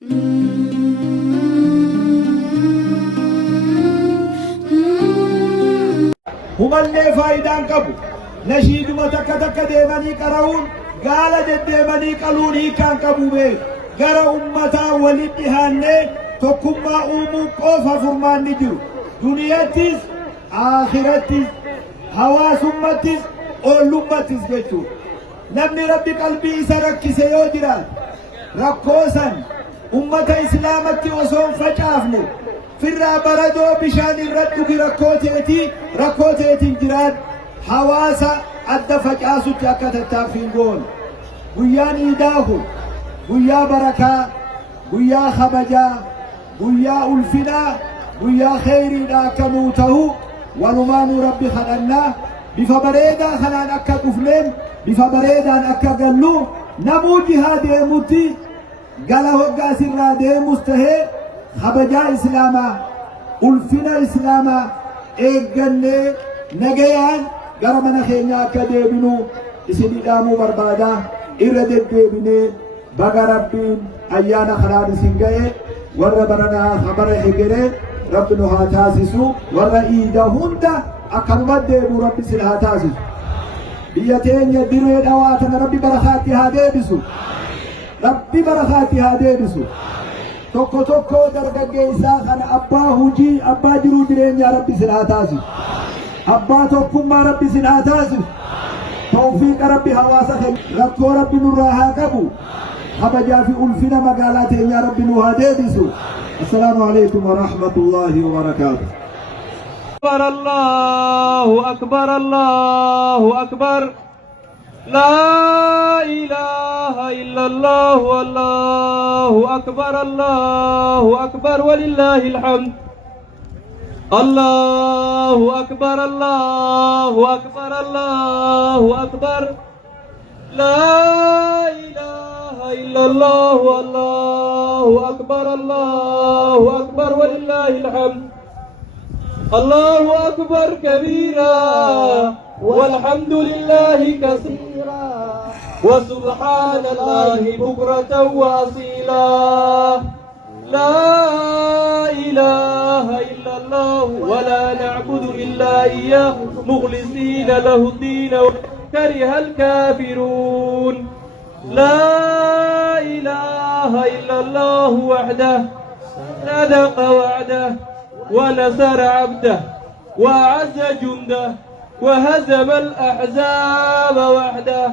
هم اللي فايدان كبو نشيد متكتك ديماني قرؤون قال ديماني قلوني كان كبو بي قرأ أمتا ولدهاني تكما أمو قوفا فرمان نجو دنياتيس آخرتيس حواس أمتيس أول أمتيس بيتو نبني ربي قلبي إسرك سيوجران رقوسا أمتا إسلامتي وصوم فجافنو فرا بردو بشان الردو ركوتيتي جراد حواسا أدى فجاسو تيكت التافين قول قيان إيداهو قيا بركة قيا خبجا قيا ألفنا قيا خيري لا كموته ونمان ربي خلنا بفبريدا خلان أكا قفلين بفبريدا أكا قلو نموت هذه موتي قاله قاسر رادي مستهي خبجا إسلاما ألفنا إسلاما إيقني نجيان قرمنا خينيا كديبنو إسدي دامو بربادا إردد ديبني بقى ربين أيانا خلال سنجي وربنا خبر حقره ربنا هاتاسسو ورئيدا هندا أكرمت ديبو ربي سلهاتاسسو بيتين يديرو يدواتنا ربي برخاتها ديبسو ربي برخاتها ديبسو توكو توكو درجة خان أبا هوجي أبا جرو درين يا ربي سناتاسي أبا توكم ما ربي سناتاسي توفيق ربي حواسا خير ربكو ربي نراها كبو خبجا في ألفنا مقالات يا ربي نوها ديبسو. السلام عليكم ورحمة الله وبركاته. أكبر الله أكبر الله أكبر لا إله إلا الله والله أكبر الله أكبر ولله الحمد. الله أكبر الله أكبر الله أكبر لا إله إلا الله والله أكبر الله أكبر ولله الحمد. الله أكبر كبيرا والحمد لله كثيرا وسبحان الله بكرة وأصيلا لا إله إلا الله ولا نعبد إلا إياه مخلصين له الدين وكره الكافرون. لا إله إلا الله وحده صدق وعده ونصر عبده وأعز جنده وهزم الأحزاب وحده.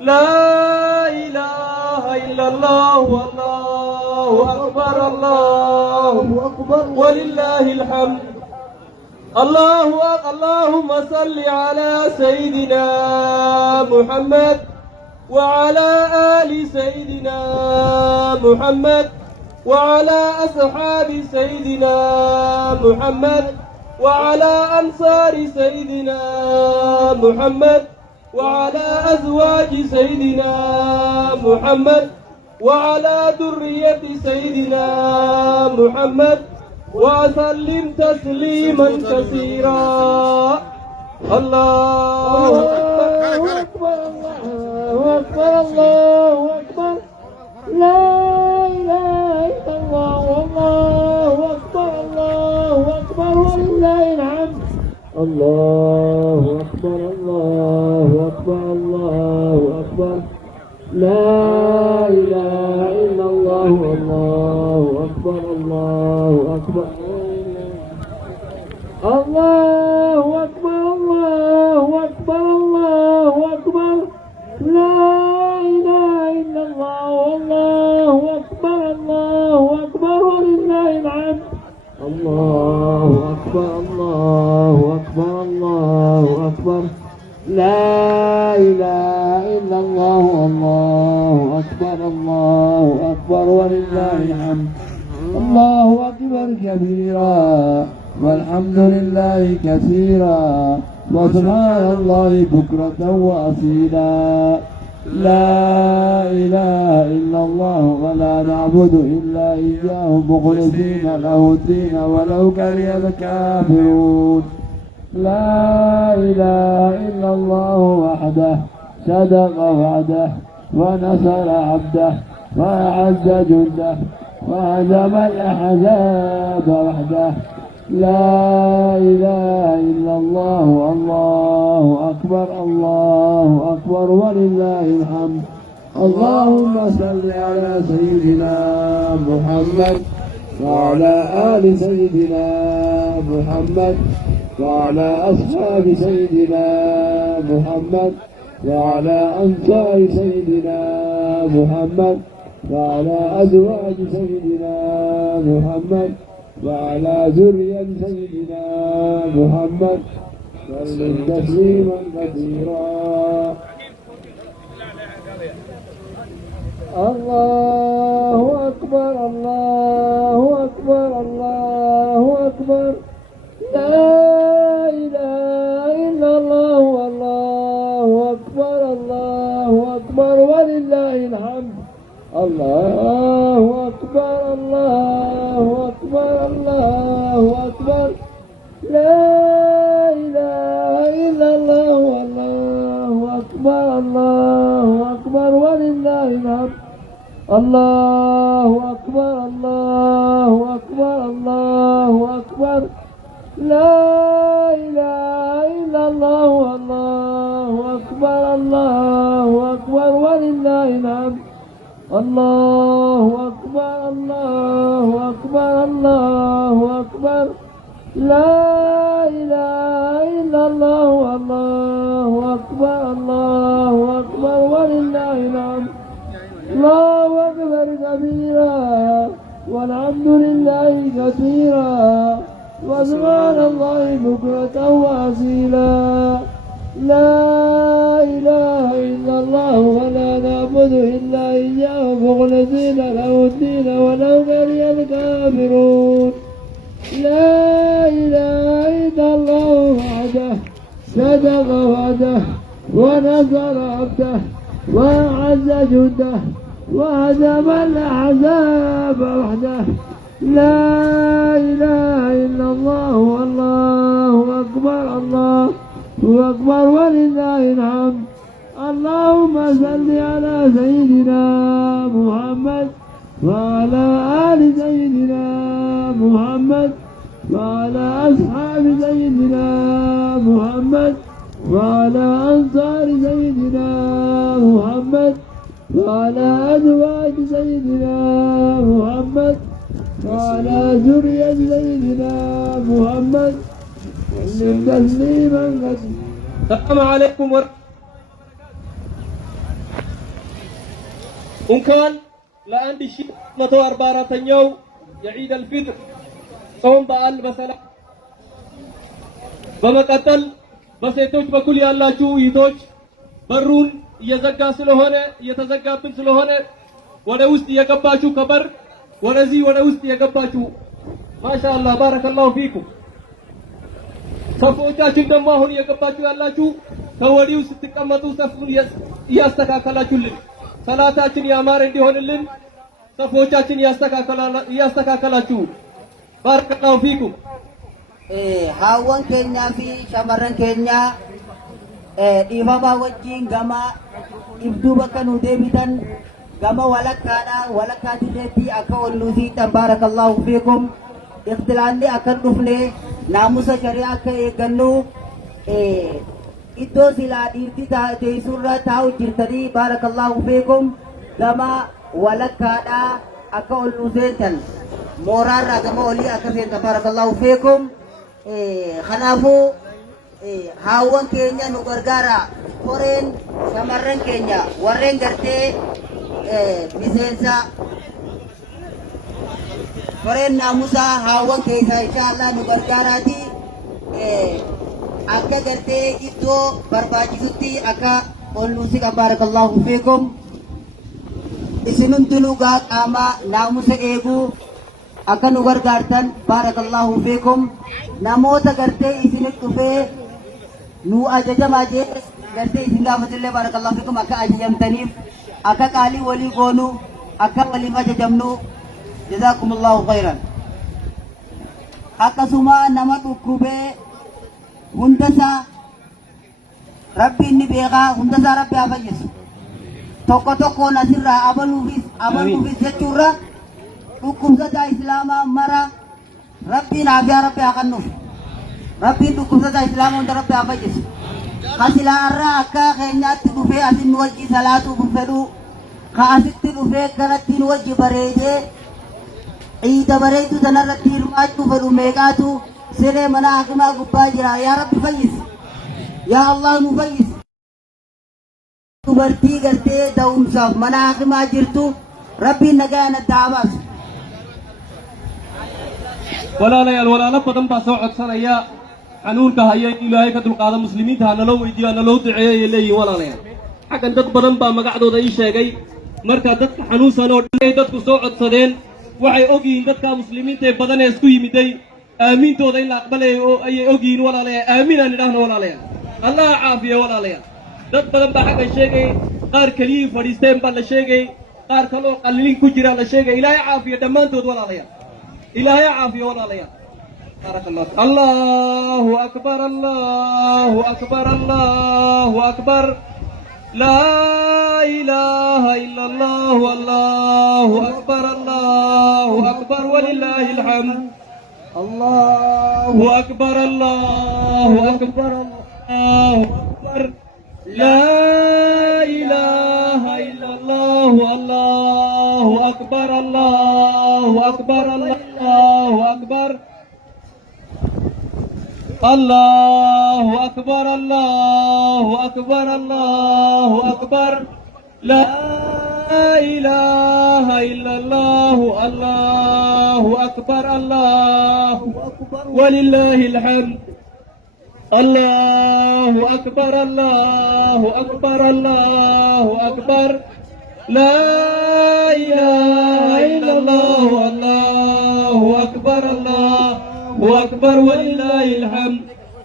لا إله إلا الله والله أكبر الله أكبر ولله الحمد. اللهم صل على سيدنا محمد وعلى آل سيدنا محمد وعلى أصحاب سيدنا محمد وعلى أنصار سيدنا محمد وعلى أزواج سيدنا محمد وعلى ذرية سيدنا محمد وسلم تسليما كثيرا. الله أكبر الله أكبر الله أكبر لا إله إلا الله والله أكبر الله أكبر ولله الحمد. الله أكبر الله أكبر الله أكبر لا إله إلا الله والله أكبر الله أكبر الله أكبر الله أكبر الله أكبر لا إله إلا الله والله أكبر الله أكبر ولله الحمد. الله أكبر الله أكبر الله أكبر لا إله إلا الله والله أكبر الله أكبر ولله الحمد. الله أكبر كبيرا والحمد لله كثيرا وسبحان الله بكرة وأصيلا. لا إله إلا الله ولا نعبد إلا إياه مخلصين له الدين ولو كره الكافرون. لا إله إلا الله وحده صدق وعده ونصر عبده وأعز جنده وهزم الأحزاب وحده لا إله إلا الله والله أكبر الله أكبر ولله الحمد اللهم صل على سيدنا محمد وعلى آل سيدنا محمد وعلى أصحاب سيدنا محمد وعلى أنصار سيدنا محمد وعلى أزواج سيدنا محمد وعلى ذرية سيدنا محمد وسلم تسليما كثيرا الله أكبر الله أكبر الله أكبر لا إله إلا الله والله أكبر الله أكبر ولله الحمد الله أكبر الله أكبر الله أكبر لا إله إلا الله والله أكبر الله أكبر ولله الحمد الله أكبر الله أكبر الله أكبر لا إله إلا الله والله أكبر الله أكبر ولله الحمد الله أكبر الله أكبر الله أكبر لا إله إلا الله والله أكبر الله أكبر ولله الحمد الله أكبر كبيرا والحمد لله كثيرا وسبحان الله بكرة وأصيلا لا إله إلا الله ولا نعبد إلا إياه مخلصين له الدين ولو كره الكافرون لا إله إلا الله وحده صدق وعده ونصر عبده وأعز جنده وهزم الأحزاب وحده لا إله إلا الله والله أكبر الله أكبر ولله الحمد اللهم صل على سيدنا محمد وعلى آل سيدنا محمد وعلى أصحاب سيدنا محمد وعلى أنصار سيدنا محمد وعلى أزواج سيدنا محمد وعلى ذرية سيدنا محمد وسلم تسليما كثيرا. السلام عليكم እንኳን ለ1144ኛው የዒድ አልፊጥር ጾም በዓል በሰላም በመቀጠል በሴቶች በኩል ያላችሁ እህቶች በሩን እየተዘጋብን ስለሆነ ወደ ውስጥ እየገባችሁ ከበር ወደዚህ ወደ ውስጥ እየገባችሁ ማሻአላህ ባረከላሁ ፊኩም። ሰፎቻችን ደግሞ አሁን እየገባችሁ ያላችሁ ከወዲሁ ስትቀመጡ ሰፉን እያስተካከላችሁልን ሰላታችን ያማረ እንዲሆንልን ሰፎቻችን እያስተካከላችሁ ባረከላሁ ፊኩም። haawwan keenyaa fi shamarran keenya dhiifamaa wajjin gama ibduu bakka nu deebitan gama walakkaatileetti akka ol nu siixan baarakallahu fiikum. Ikhtilaalli akka dhufne naamusa shari'aa akka eeggannu iddoo silaa dhiirti teessurra taa'u jirtanii baarakallahu fiikum gama walakkaadhaa akka ol nu seentan mooraarraa gama olii akka seentan baarakallahu fiikum. Kanaafuu haawwan keenya nu gargaara koreen shamarran keenya warreen gartee miseensa koreen naamusaa haawwan keessa inshaallah nu gargaaraati akka gartee iddoo barbaachisutti akka ol nu siqan baarakallahu fiikum. Isin hundinuu qaama naamusa eeguu akka nu gargaartan baarakallahu fiikum. Namoota gartee isinit dhufee nu ajajamaa jee gartee isin gaafatillee baarakallahu fiikum akka ajajamtaniif akka qaalii walii goonu akka waliif ajajamnu jazaakumullahu khayran. Akkasuma nama dhukkubee hundasaa rabbi inni beekaa hundasaa rabbi haa fayyisu. Tokko tokkoon asirraa amanuufis jechuurra dhukkubsata islaamaa mara rabbiin aafiyaa rabbi haa kennuuf. Rabbiin dhukkubsata islaamaa hunda rabbi haa fayyisu. Kasilaarraa akka keenyaatti dhufee asin nu wajji salaatuuf fedhu ka asitti dhufee kanatti nu wajji bareedee ciida bareedu sanarratti hirmaachuu fedhu meeqaatu siree mana hakimaa gubbaa jira. Yaa rabbi fayyisi. Yaa Allah nu fayyisi. Dubartii gartee da'umsaaf mana hakimaa jirtu rabbiin nagaa na daabaasu. walaalayaal walaalo badan baa soo codsanaya xanuunka haya in ilaahay ka dulqaado muslimiinta hana loo weydiiyo hana loo duceeyo ay leeyihiin walaalayaal xaggan dad badan baa magacdooda ii sheegay marka dadka xanuunsan oo dhan ay dadku soo codsadeen waxay ogyihiin dadka muslimiinta ee badan ee isku yimiday aamiintooda in la aqbalayo oo ayay ogyihiin walaalayaal aamin aan idhaahno walaalayaal allah caafiyo walaalayaal dad badan baa xaggan sheegay qaar keliyii fadhiisteen baa la sheegay qaar kaloo qalliin ku jira la sheegay ilaahay caafiyo dhammaantood walaalayaal ilaahay caafiyo walaalayaal بارك الله الله أكبر الله أكبر الله أكبر لا إله إلا الله والله أكبر الله أكبر ولله الحمد الله أكبر الله أكبر الله أكبر لا إله إلا الله والله أكبر الله أكبر الله أكبر الله أكبر الله أكبر الله أكبر لا إله إلا الله الله أكبر الله أكبر ولله الحمد الله أكبر الله أكبر الله أكبر لا إله إلا الله الله أكبر الله أكبر ولله الحمد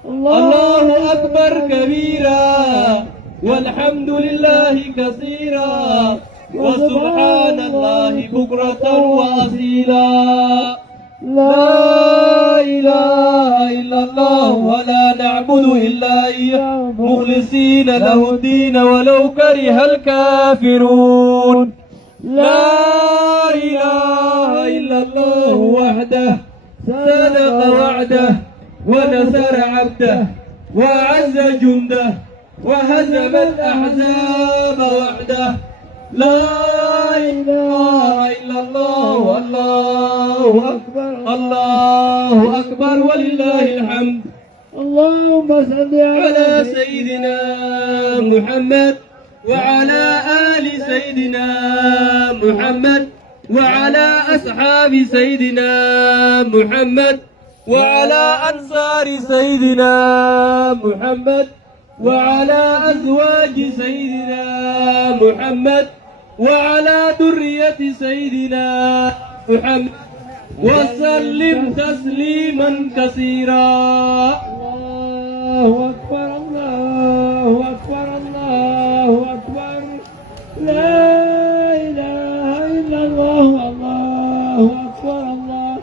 الله أكبر كبيرا والحمد لله كثيرا وسبحان الله بكرة وأصيلا لا إله إلا الله ولا نعبد إلا إياه مخلصين له الدين ولو كره الكافرون لا إله إلا الله وحده صدق وعده ونصر عبده وأعز جنده وهزم الأحزاب وحده لا إله إلا الله الله أكبر الله أكبر ولله الحمد اللهم صل على سيدنا محمد وعلى آل سيدنا محمد وعلى أصحاب سيدنا محمد وعلى أنصار سيدنا محمد وعلى أزواج سيدنا محمد وعلى ذرية سيدنا محمد وسلم تسليما كثيرا الله أكبر الله أكبر الله أكبر لا إله إلا الله الله أكبر الله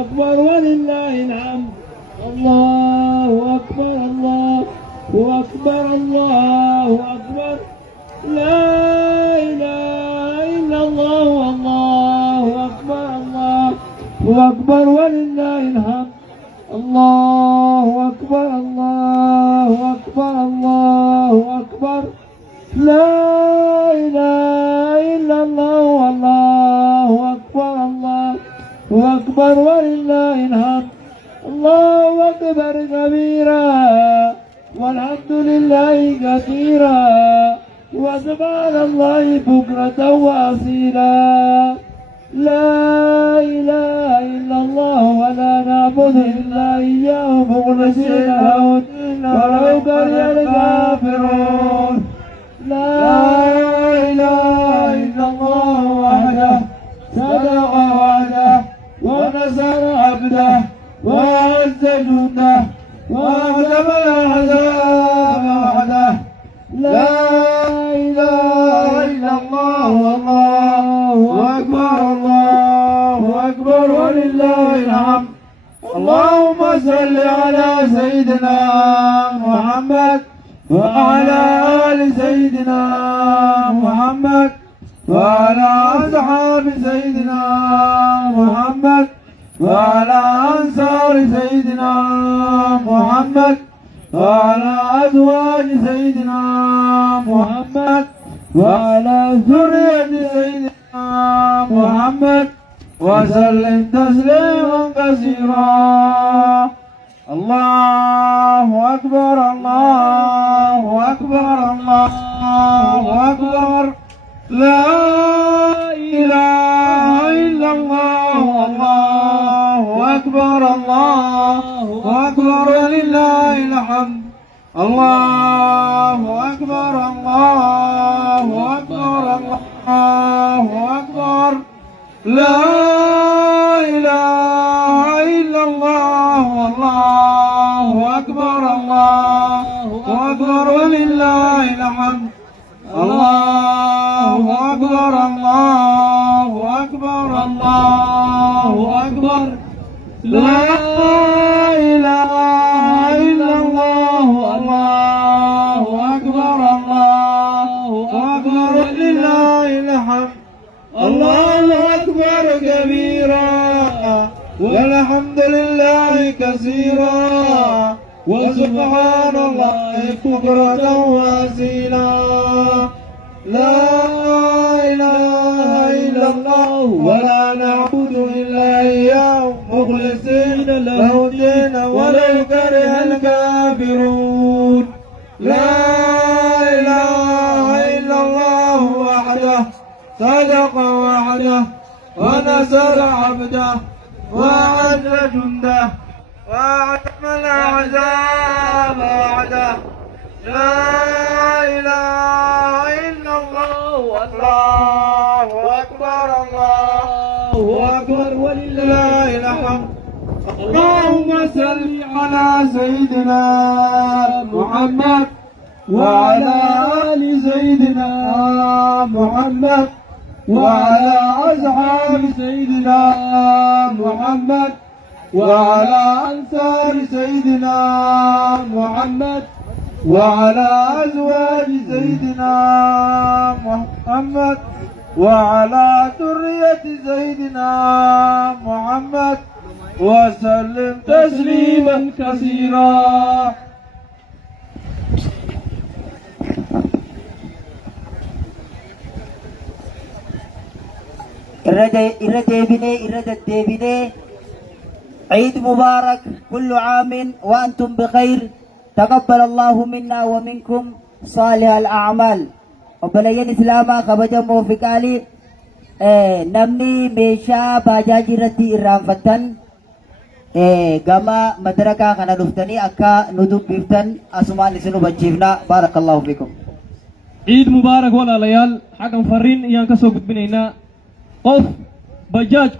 أكبر ولله الحمد الله أكبر الله أكبر الله أكبر لا إله إلا الله الله أكبر الله أكبر ولله الحمد الله أكبر الله أكبر الله أكبر لا إله إلا الله والله أكبر الله أكبر ولله الحمد الله أكبر كبيرا والحمد لله كثيرا وسبحان الله بكرة وأصيلا لا إله إلا الله ولا نعبد إلا إياه مخلصين له الدين ولو كره الكافرون لا إله إلا الله وحده صدق وعده ونصر عبده وأعز جنده وهزم الأحزاب وحده لا إله إلا الله والله أكبر الله أكبر ولله الحمد اللهم صل على سيدنا محمد وعلى آل سيدنا محمد وعلى أصحاب سيدنا وعلى أنصار سيدنا محمد وعلى أزواج سيدنا محمد وعلى ذرية سيدنا محمد وسلم تسليما كثيرا. الله أكبر الله أكبر الله أكبر لا إله إلا الله الله أكبر الله أكبر ولله الحمد. الله أكبر الله أكبر الله أكبر لا إله إلا الله الله أكبر الله أكبر ولله الحمد. الله أكبر الله أكبر الله أكبر لا إله إلا الله الله أكبر الله أكبر ولله الحمد. الله أكبر كبيرا والحمد لله كثيرا وسبحان الله بكرة وأصيلا. لا إله إلا الله ولا نعبد إلا إياه مخلصين له الدين ولو كره الكافرون. لا إله إلا الله وحده صدق وحده ونصر عبده وأعز جنده وأعلم الأحزاب وحده. لا إله إلا الله والله أكبر الله أكبر ولله الحمد. اللهم صل على سيدنا محمد وعلى آل سيدنا محمد وعلى أصحاب سيدنا محمد وعلى أنصار سيدنا محمد وعلى أزواج سيدنا محمد وعلى ذرية سيدنا محمد وسلم تسليما كثيرا. إرد عيد مبارك كل عام وأنتم بخير. تقبل الله منا ومنكم صالح الأعمال. وبلين إسلاما خبجا موفقالي نمني ميشا باجاجي رتي إرام فتن gama madaraka kana dhuftanii akka nu dubbiftan asumaan isinu bachiifna. Barakallahu fikum. ciid mubaarak walaalayaal, xaggan fariin iyaan ka soo gudbinaynaa. qof bajaaj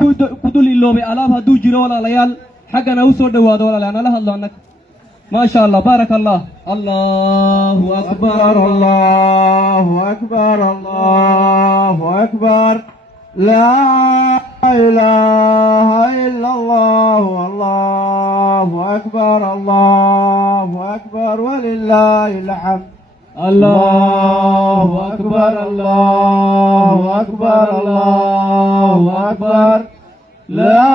ku dul iloobay alaab hadduu jiro walaalayaal, xaggana u soo dhowaado walaalayaal, nala hadlo annaga. maasha allah, baaraka allah. allahu akbar الله أكبر الله أكبر لا إله إلا الله الله أكبر الله أكبر ولله الحمد. الله أكبر الله أكبر الله أكبر لا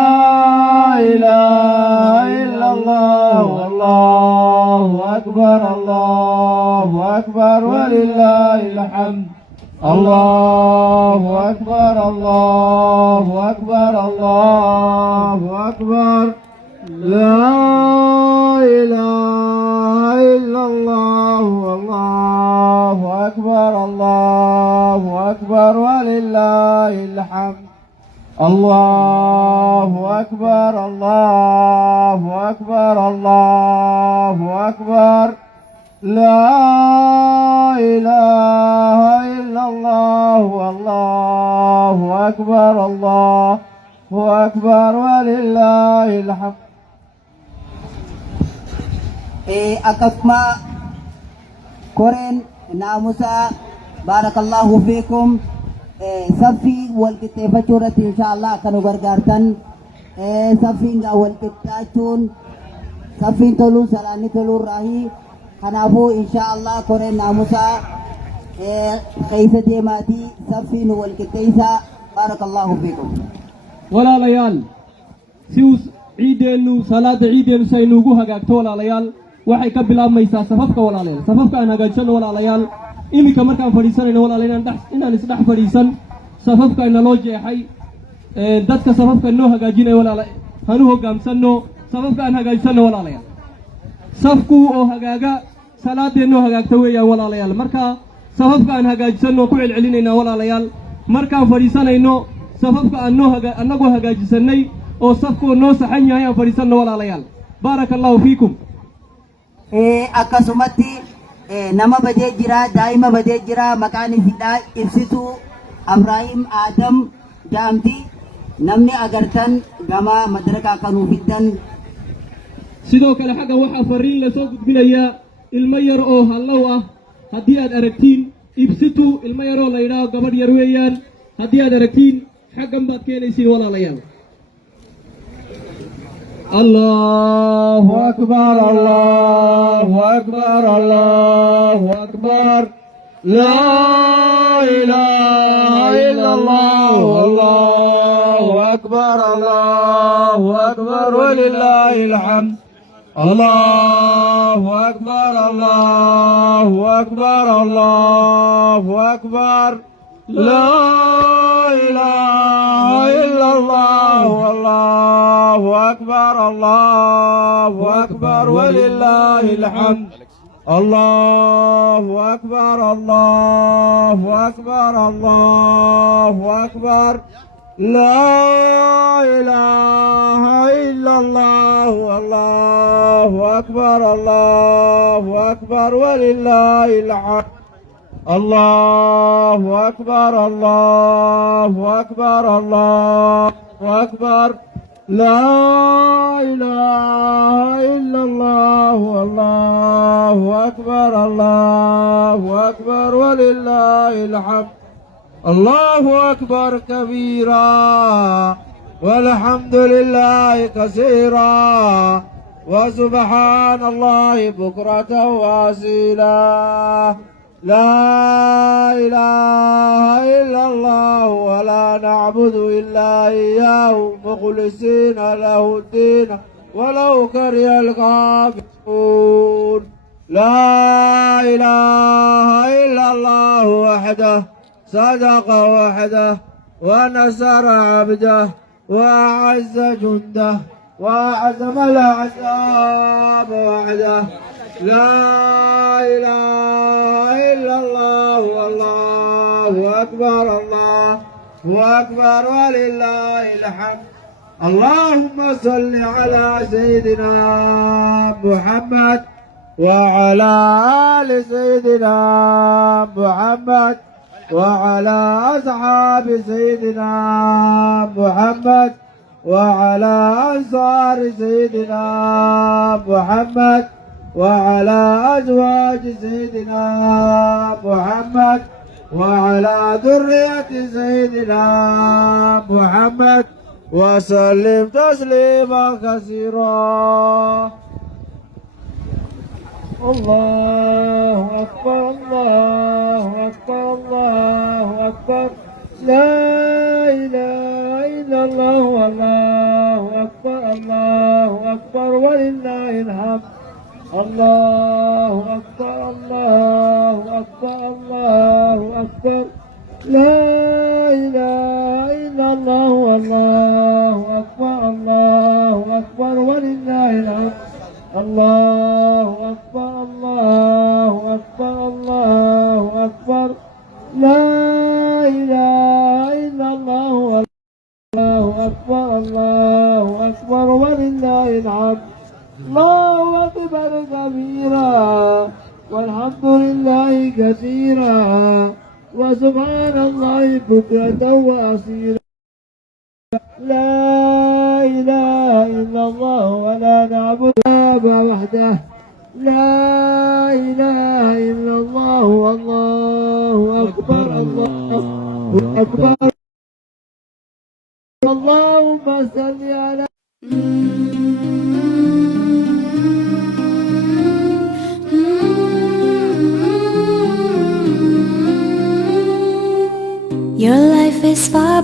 إله إلا الله الله أكبر الله أكبر ولله الحمد. الله أكبر الله أكبر الله أكبر لا إله إلا الله الله أكبر الله أكبر ولله الحمد. الله أكبر الله أكبر الله أكبر لا إله إلا الله الله أكبر الله أكبر ولله الحمد. أكفما كورين ناموسا بارك الله فيكم. صفي والكتابة شورة إن شاء الله كانوا غرغارتن. صفي والكتابة صفي تلو سلاني تلو راهي خنافو إن شاء الله كورين ناموسا كيسة ديماتي صفي والكتابة بارك الله فيكم. walaalayaal si uu ciideennu salaada ciideennu si ay nuugu hagaagto walaalayaal waxay ka bilaabmaysaa safafka walaalayaal safafka aan hagaajino walaalayaal iminka markaan fadhiisanayno walaalayaal inaan isdhex fadhiisan safafka inaloo jeexay dadka safafka noo hagaajinaya walaalayaal hanu hoggaamsanno safafka aan hagaajsanno walaalayaal safku oo hagaaga salaadeennu hagaagta weeyaan walaalayaal marka safafka aan hagaajsanno ku celcelinaynaa walaalayaal markaan fadhiisanayno safafka annagoo hagaajisanay oo safkoo noo saxan yahay aan fadhiisanno walaalayaal baaraka allahu fiikum akkasumatti nama badee jira daa'ima badee jira maqaan fidhaa ibsituu Abrahiim Adam jaamti namni agartan gama madraka kanuu fiddan sidoo kale xagga waxaa fariin la soo gudbinayaa ilmo yar oo hallow ah haddii aad aragtiin ibsituu ilmo yaroo la yidhaaho gabadh yar weeyaan haddii aad aragtiin xaggan baad keenaysiin walaalayaal الله أكبر الله أكبر الله أكبر لا إله إلا الله الله أكبر الله أكبر ولله الحمد الله أكبر الله أكبر الله أكبر لا إله إلا الله والله أكبر الله أكبر ولله الحمد الله أكبر الله أكبر الله أكبر لا إله إلا الله والله أكبر الله أكبر ولله الحمد الله أكبر الله أكبر الله أكبر لا إله إلا الله والله أكبر الله أكبر ولله الحمد الله أكبر كبيرا والحمد لله كثيرا وسبحان الله بكرة وأصيلا لا إله إلا الله ولا نعبد إلا إياه مخلصين له الدين ولو كره الكافرون لا إله إلا الله وحده صدق وحده ونصر عبده وأعز جنده وأعزم الأحزاب وحده لا إله إلا الله والله أكبر الله أكبر ولله الحمد اللهم صل على سيدنا محمد وعلى آل سيدنا محمد وعلى أصحاب سيدنا محمد وعلى أنصار سيدنا محمد وعلى أزواج سيدنا محمد وعلى ذرية سيدنا محمد وسلم تسليما كثيرا الله أكبر الله أكبر الله أكبر لا إله إلا الله والله أكبر الله أكبر ولله الحمد الله أكبر الله أكبر الله أكبر لا إله إلا الله والله أكبر الله أكبر ولله الحمد الله أكبر الله أكبر الله أكبر لا إله إلا الله والله أكبر الله أكبر ولله الحمد الله أكبر كبيرا والحمد لله كثيرا وسبحان الله بكرة وأصيلا لا إله إلا الله ولا نعبد إلا وحده لا إله إلا الله والله أكبر الله أكبر اللهم صل على Your life is far